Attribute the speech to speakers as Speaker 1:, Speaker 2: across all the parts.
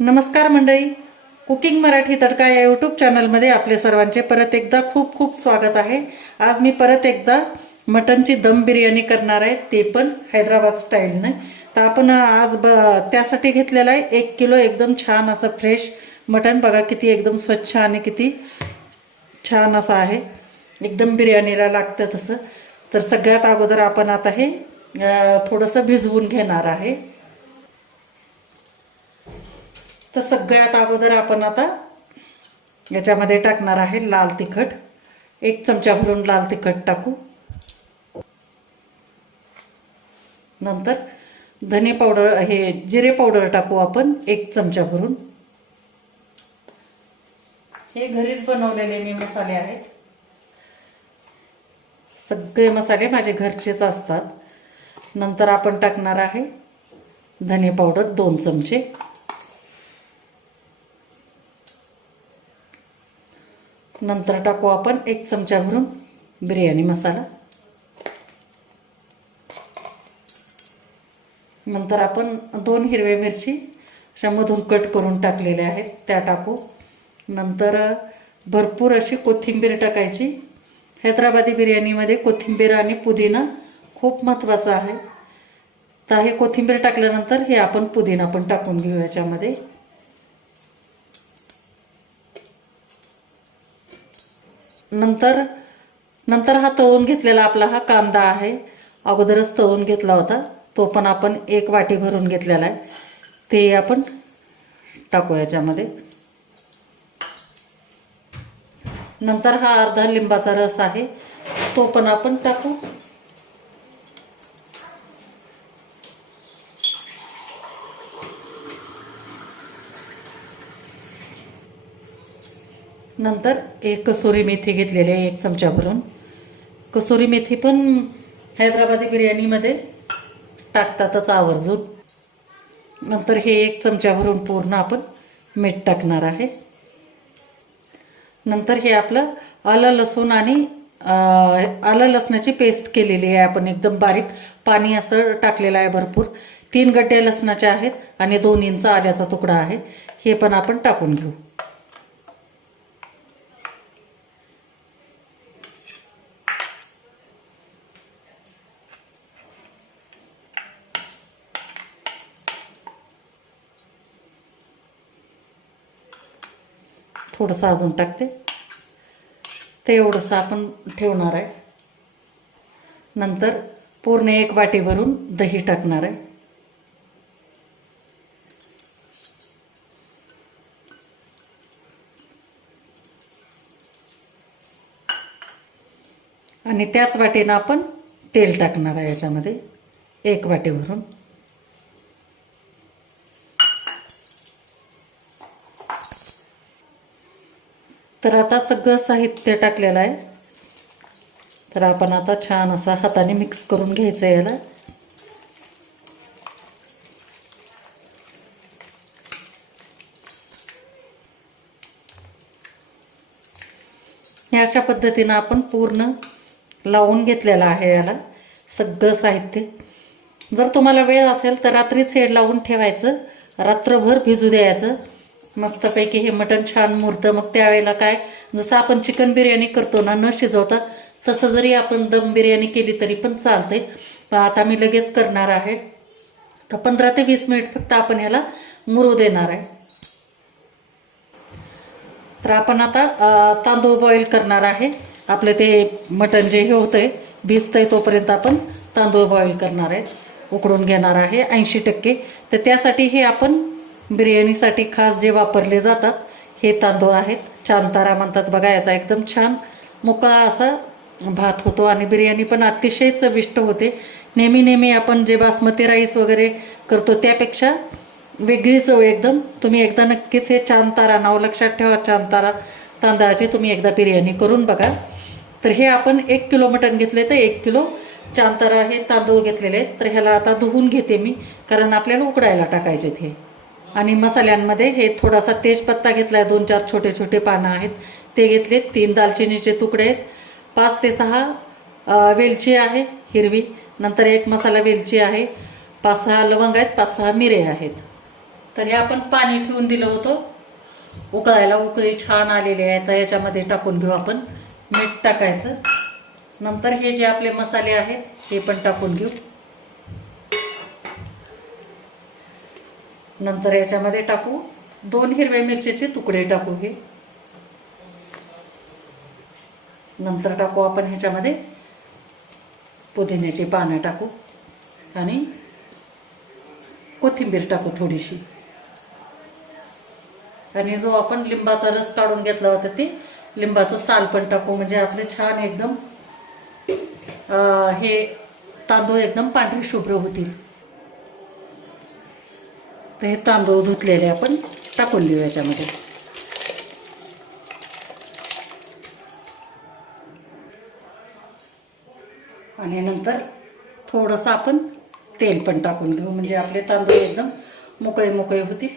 Speaker 1: नमस्कार मंडळी. कुकिंग मराठी तडका या यूट्यूब चॅनलमध्ये आपले सर्वांचे परत एकदा खूप खूप स्वागत आहे. आज मी परत एकदा मटनची दम बिर्याणी करणार आहे ते पण हैदराबाद स्टाईलने. तर आपण आज ब त्यासाठी घेतलेलं आहे एक किलो एकदम छान असं फ्रेश मटण बघा किती एकदम स्वच्छ आणि किती छान असं आहे. एकदम बिर्याणीला लागतं तसं. तर सगळ्यात अगोदर आपण आता हे थोडंसं भिजवून घेणार आहे. तर सगळ्यात अगोदर आपण आता याच्यामध्ये टाकणार आहे लाल तिखट. एक चमचा भरून लाल तिखट टाकू. नंतर धने पावडर हे जिरे पावडर टाकू आपण एक चमचा भरून. हे घरीच बनवलेले मी मसाले आहेत. सगळे मसाले माझे घरचेच असतात. नंतर आपण टाकणार आहे धने पावडर दोन चमचे. नंतर टाकू आपण एक चमचा भरून बिर्याणी मसाला. नंतर आपण दोन हिरव्या मिरची अशा मधून कट करून टाकलेल्या आहेत त्या टाकू. नंतर भरपूर अशी कोथिंबीर टाकायची. हैदराबादी बिर्याणीमध्ये कोथिंबीर आणि पुदिना खूप महत्त्वाचा आहे. तर हे कोथिंबीर टाकल्यानंतर हे आपण पुदिना पण टाकून घेऊ याच्यामध्ये. नंतर नंतर हा तळून घेतलेला आपला हा कांदा आहे. अगोदरच तळून घेतला होता. तो पण आपण एक वाटी भरून घेतलेला आहे. ते आपण टाकू याच्यामध्ये. नंतर हा अर्धा लिंबाचा रस आहे. तो पण आपण टाकू. नंतर एक कसुरी मेथी घेतलेली आहे एक चमचा भरून कसुरी मेथी पण हैदराबादी बिर्याणीमध्ये टाकतातच आवर्जून. नंतर हे एक चमचा भरून पूर्ण आपण मीठ टाकणार आहे. नंतर हे आपलं आलं लसूण आणि आलं लसणाची पेस्ट केलेली आहे आपण. एकदम बारीक पाणी असं टाकलेलं आहे भरपूर. तीन गड्डे लसणाचे आहेत आणि दोन इंच आल्याचा तुकडा आहे. हे पण आपण टाकून घेऊ. थोडंसं अजून टाकते. ते एवढंसं आपण ठेवणार आहे. नंतर पूर्ण एक वाटी भरून दही टाकणार आहे. आणि त्याच वाटीनं आपण तेल टाकणार आहे याच्यामध्ये. एक वाटी भरून. तर आता सगळं साहित्य टाकलेलं आहे. तर आपण आता छान असा हाताने मिक्स करून घ्यायचं आहे याला. हे अशा पद्धतीनं आपण पूर्ण लावून घेतलेलं आहे याला सगळं साहित्य. जर तुम्हाला वेळ असेल तर रात्रीच हे लावून ठेवायचं. रात्रभर भिजू द्यायचं. मस्तपैकी हे मटण छान मुरतं. मग त्यावेळेला काय जसं आपण चिकन बिर्याणी करतो ना न शिजवता तसं जरी आपण दम बिर्याणी केली तरी पण चालते पण आता मी लगेच करणार आहे. तर पंधरा ते वीस मिनिट फक्त आपण ह्याला मुरू देणार आहे. तर आपण आता तांदूळ बॉईल करणार आहे. आपलं ते मटण जे हे होतंय भिजतंय तोपर्यंत आपण तांदूळ बॉईल करणार आहे. उकडून घेणार आहे ऐंशी टक्के. तर त्यासाठी हे आपण बिर्याणीसाठी खास जे वापरले जातात हे तांदूळ आहेत. चांतारा म्हणतात बघा याचा एकदम छान मोकळा असा भात होतो आणि बिर्याणी पण अतिशय चविष्ट होते. नेहमी नेहमी आपण जे बासमती राईस वगैरे करतो त्यापेक्षा वेगळी चव एकदम. तुम्ही एकदा नक्कीच हे चांतारा नाव लक्षात ठेवा चांतारा तांदळाची तुम्ही एकदा बिर्याणी करून बघा. तर हे आपण एक किलो मटण घेतले तर एक किलो चांतारा हे तांदूळ घेतलेले आहेत. तर ह्याला आता धुवून घेते मी कारण आपल्याला उकडायला टाकायचे हे. आणि मसाल्यांमध्ये हे थोडासा तेजपत्ता घेतला आहे दोन चार छोटे छोटे पानं आहेत. ते घेतले तीन दालचिनीचे तुकडे आहेत. पाच ते सहा वेलची आहे हिरवी. नंतर एक मसाला वेलची आहे. पाच सहा लवंग आहेत पाच सहा मिरे आहेत. तर हे आपण पाणी ठेवून दिलं होतं. उकळायला उकळी छान आलेली आहे. तर याच्यामध्ये टाकून घेऊ आपण. मीठ टाकायचं. नंतर हे जे आपले मसाले आहेत ते पण टाकून घेऊ. नंतर याच्यामध्ये टाकू. दोन हिरव्या मिरचीचे तुकडे टाकू हे. नंतर टाकू आपण ह्याच्यामध्ये पुदिन्याची पानं टाकू. आणि कोथिंबीर टाकू थोडीशी. आणि जो आपण लिंबाचा रस काढून घेतला होता ते लिंबाचं साल पण टाकू. म्हणजे आपले छान एकदम हे तांदूळ एकदम पांढरे शुभ्र होतील. तर हे तांदूळ धुतलेले आपण टाकून देऊ याच्यामध्ये. आणि नंतर थोडंसं आपण तेल पण टाकून घेऊ म्हणजे आपले तांदूळ एकदम मोकळे मोकळे होतील.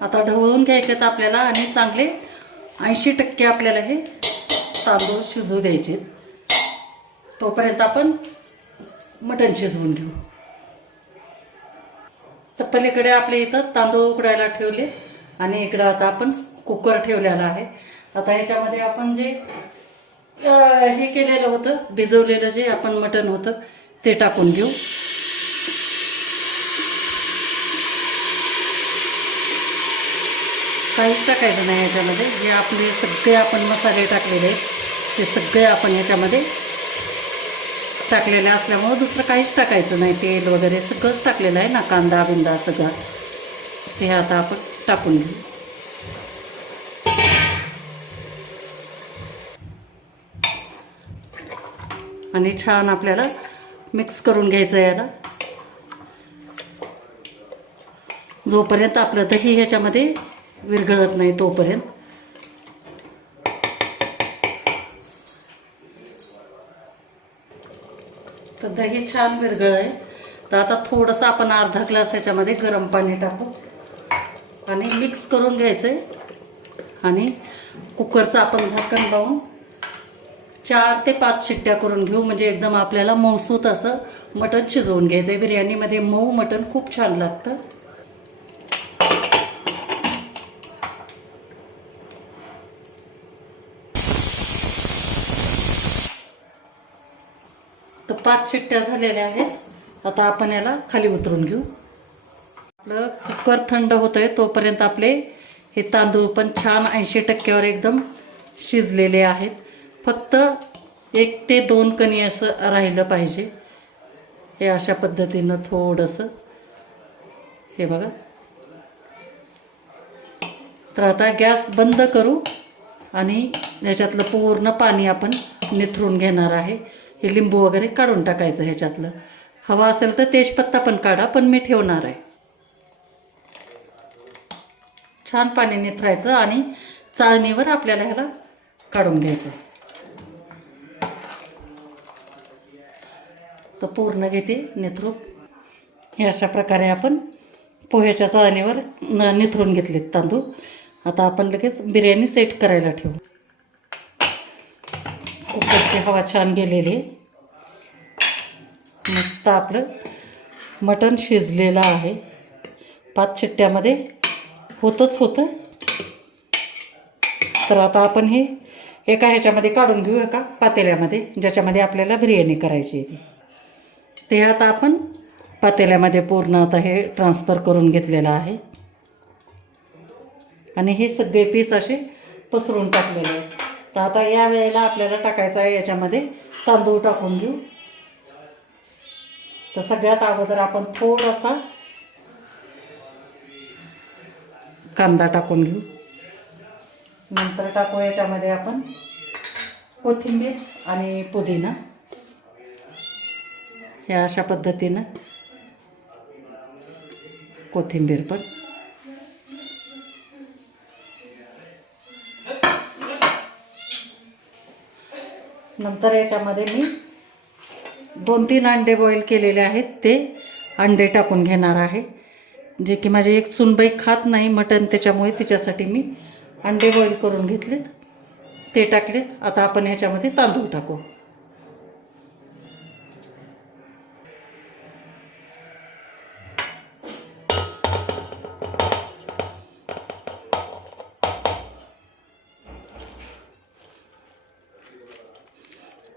Speaker 1: आता ढवळून घ्यायचेत आपल्याला आणि चांगले ऐंशी टक्के आपल्याला हे तांदूळ शिजू द्यायचे तोपर्यंत आपण मटण शिजवून घेऊ. तर पलीकडे आपल्या इथं तांदूळ उकडायला ठेवले आणि इकडं आता आपण कुकर ठेवलेला आहे. आता ह्याच्यामध्ये आपण जे हे केलेलं होतं भिजवलेलं जे आपण मटण होतं ते टाकून घेऊ. काहीच टाकायचं नाही याच्यामध्ये जे आपले सगळे आपण मसाले टाकलेले आहेत ते सगळे आपण याच्यामध्ये टाकलेले असल्यामुळं दुसरं काहीच टाकायचं नाही. तेल वगैरे सगळंच टाकलेलं आहे ना कांदा बिंदा सगळं. ते आता आपण टाकून घेऊ. आणि छान आपल्याला मिक्स करून घ्यायचं आहे याला. जोपर्यंत आपलं दही ह्याच्यामध्ये विरघळत नाही तोपर्यंत. तर दही छान विरगळ आहे. तर आता थोडंसं आपण अर्धा ग्लास याच्यामध्ये गरम पाणी टाकू. आणि मिक्स करून घ्यायचं आहे आणि कुकरचं आपण झाकण लावून चार ते पाच शिट्ट्या करून घेऊ. म्हणजे एकदम आपल्याला मौसूत असं मटण शिजवून घ्यायचं आहे बिर्याणीमध्ये मऊ मटण खूप छान लागतं. पाच शिट्ट्या झालेल्या आहेत. आता आपण याला खाली उतरून घेऊ. आपलं कुकर थंड होतं आहे तोपर्यंत आपले हे तांदूळ पण छान ऐंशी टक्क्यावर एकदम शिजलेले आहेत. फक्त एक ते दोन कणी असं राहिलं पाहिजे. हे अशा पद्धतीनं थोडंसं हे बघा. तर आता गॅस बंद करू आणि ह्याच्यातलं पूर्ण पाणी आपण निथरून घेणार आहे. हे लिंबू वगैरे काढून टाकायचं ह्याच्यातलं. हवा असेल तर तेजपत्ता पण काढा पण मी ठेवणार आहे. छान पाणी निथरायचं आणि चाळणीवर आपल्याला ह्याला काढून घ्यायचं. तर पूर्ण घेते निथरून हे अशा प्रकारे आपण पोह्याच्या चाळणीवर न निथरून घेतलेत तांदूळ. आता आपण लगेच बिर्याणी सेट करायला ठेवू. कुकरची हवा छान गेलेली आहे. मस्त आपलं मटण शिजलेलं आहे. पाच चिट्ट्यामध्ये होतंच होतं. तर आता आपण हे एका ह्याच्यामध्ये काढून घेऊ एका पातेल्यामध्ये ज्याच्यामध्ये आपल्याला बिर्याणी करायची आहे ते. आता आपण पातेल्यामध्ये पूर्ण आता हे ट्रान्सफर करून घेतलेलं आहे. आणि हे सगळे पीस असे पसरून टाकलेले आहेत. तर आता या वेळेला आपल्याला टाकायचं आहे याच्यामध्ये तांदूळ टाकून घेऊ. तर सगळ्यात अगोदर आपण थोडासा कांदा टाकून घेऊ. नंतर टाकू याच्यामध्ये आपण कोथिंबीर आणि पुदिना. हे अशा पद्धतीनं कोथिंबीर पण. नंतर याच्यामध्ये मी दोन तीन अंडे बॉईल केलेले आहेत ते अंडे टाकून घेणार आहे. जे की माझी एक सुनबाई खात नाही मटण त्याच्यामुळे तिच्यासाठी मी अंडे बॉईल करून घेतलेत. ते टाकलेत. आता आपण ह्याच्यामध्ये तांदूळ टाकू.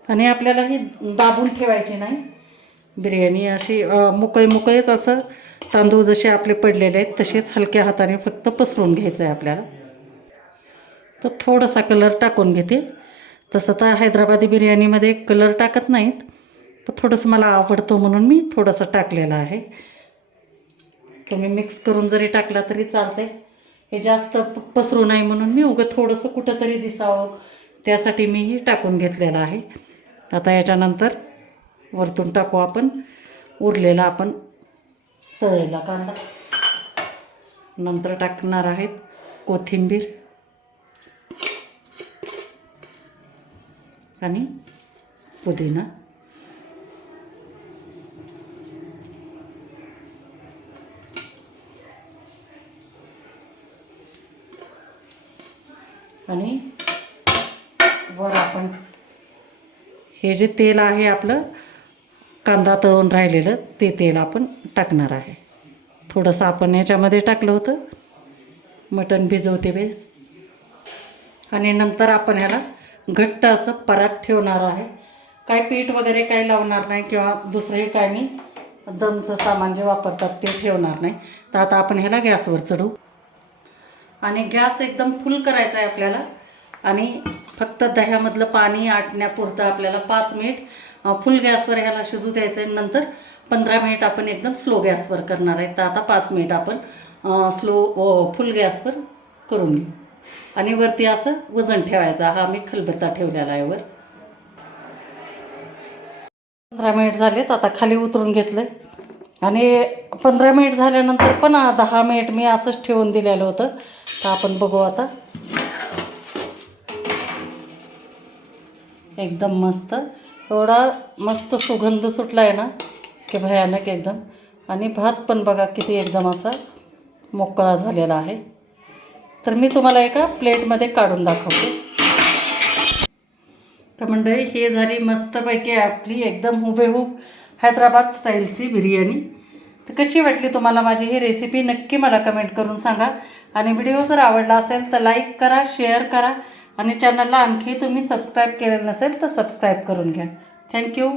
Speaker 1: आणि आपल्याला ही दाबून ठेवायची नाही. बिर्याणी अशी अ, मोकळे मोकळेच असं तांदूळ जसे आपले पडलेले आहेत तसेच हलक्या हाताने फक्त पसरून घ्यायचं आहे आपल्याला. तर थोडासा कलर टाकून घेते. तसं तर हैदराबादी बिर्याणीमध्ये कलर टाकत नाहीत तर थोडंसं मला आवडतो म्हणून मी थोडंसं टाकलेलं आहे. तुम्ही मिक्स करून जरी टाकला तरी चालतंय. हे जास्त प- पसरू नाही म्हणून मी उगं थोडंसं कुठंतरी दिसावं त्यासाठी मीही टाकून घेतलेलं आहे. आता याच्यानंतर वरतून टाकू आपण. उरलेला आपण तळलेला कांदा. नंतर टाकणार आहेत कोथिंबीर. आणि पुदिना. आणि वर आपण हे जे तेल आहे आपलं कांदा तळून राहिलेलं ते तेल आपण टाकणार आहे. थोडंसं आपण याच्यामध्ये टाकलं होतं. मटण भिजवते वेळेस. आणि नंतर आपण ह्याला घट्ट असं परात ठेवणार आहे. काय पीठ वगैरे काही लावणार नाही किंवा दुसरंही काय मी दमचं सामान जे वापरतात ते ठेवणार नाही. तर आता आपण ह्याला गॅसवर चढवू आणि गॅस एकदम फुल करायचा आहे आपल्याला. आणि फक्त दह्यामधलं पाणी आटण्यापुरतं आपल्याला पाच मिनिट फुल गॅसवर ह्याला शिजू द्यायचं आहे. नंतर पंधरा मिनिट आपण एकदम स्लो गॅसवर करणार आहे. तर आता पाच मिनिट आपण स्लो फुल गॅसवर करून घेऊ. आणि वरती असं वजन ठेवायचं. हा मी खलबत्ता ठेवलेला आहे वर. पंधरा मिनिट झालेत. आता खाली उतरून घेतलं आणि पंधरा मिनिट झाल्यानंतर पण दहा मिनिट मी असंच ठेवून दिलेलं होतं. तर आपण बघू आता. एकदम मस्त. एवढा मस्त सुगंध सुटला आहे ना की भयानक एकदम. आणि भात पण बघा किती एकदम असा मोकळा झालेला आहे. तर मी तुम्हाला एका प्लेटमध्ये काढून दाखवते. तर मंडळी हे झाली मस्तपैकी आपली एकदम हुबेहूब हैदराबाद स्टाईलची बिर्याणी. तर कशी वाटली तुम्हाला माझी ही रेसिपी नक्की मला कमेंट करून सांगा. आणि व्हिडिओ जर आवडला असेल तर लाईक करा शेअर करा आणि चॅनलला आणखी तुम्ही सबस्क्राईब केलेलं नसेल तर सबस्क्राईब करून घ्या. थँक्यू